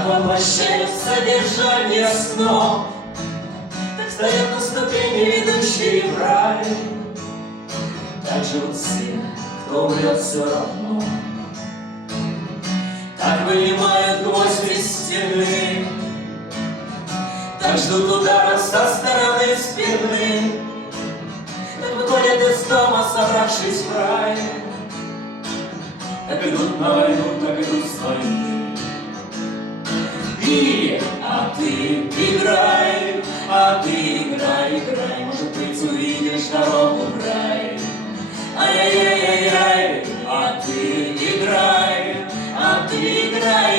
так воплощают содержание снов, так стоят на ступени, ведущие в рай. Так живут все, кто умрет все равно, так вынимают гвоздь из стены, так ждут ударов со стороны спины, так выходят из дома, собравшись в рай. Так идут на войну, так идут с войны. А ты играй, играй, может быть, увидишь дорогу в рай. Ай-яй-яй-яй-яй, а ты играй,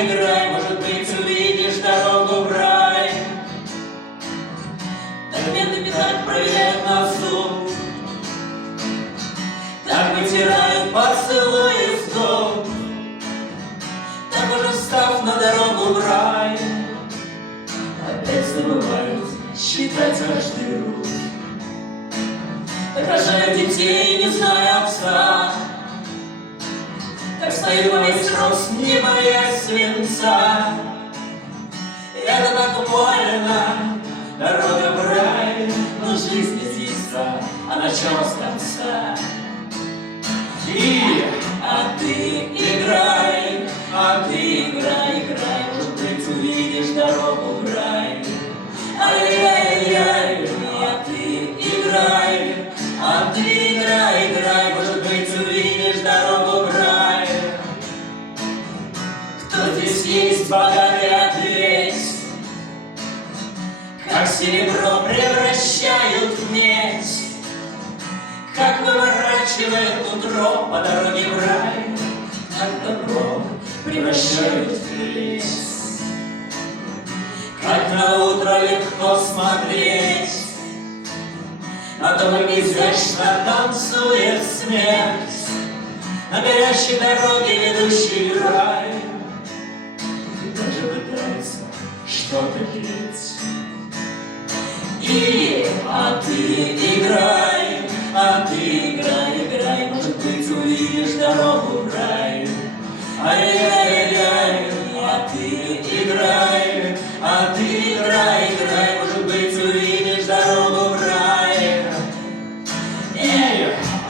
играй, может быть, увидишь дорогу в рай. Так медными так проверяют на зуб, так вытирают поцелуи в губ, так уже встав на дорогу в рай, опять забывают считать каждый рук. Так рожают детей, не зная отца, так стою во весь рост, не боясь свинца. И это так больно, дорога в рай, но жизнь не длится, а начало с конца. А ты играй, играй, может быть, увидишь дорогу в рай. Ай-яй-яй-яй, а ты играй, играй, может быть, увидишь дорогу в рай. Кто здесь есть, богатый ответь, как серебро превращают в медь, как выворачивает нутро по дороге в рай, как добро превращают в лес. Как на утро легко смотреть на то, как изящно танцует смерть на горящей дороге, ведущей в рай. И даже пытается что-то петь. А ты играй, играй, может быть, увидишь дорогу в рай. Ай-яй-яй, а ты играй, играй, может быть, увидишь дорогу в рай.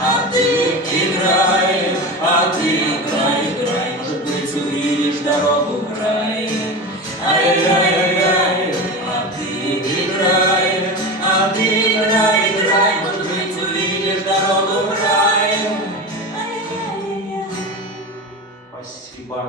А ты играй, играй, может быть, увидишь дорогу в рай. Ай-яй-яй, а ты играй, играй, может быть, увидишь дорогу в рай. Спасибо.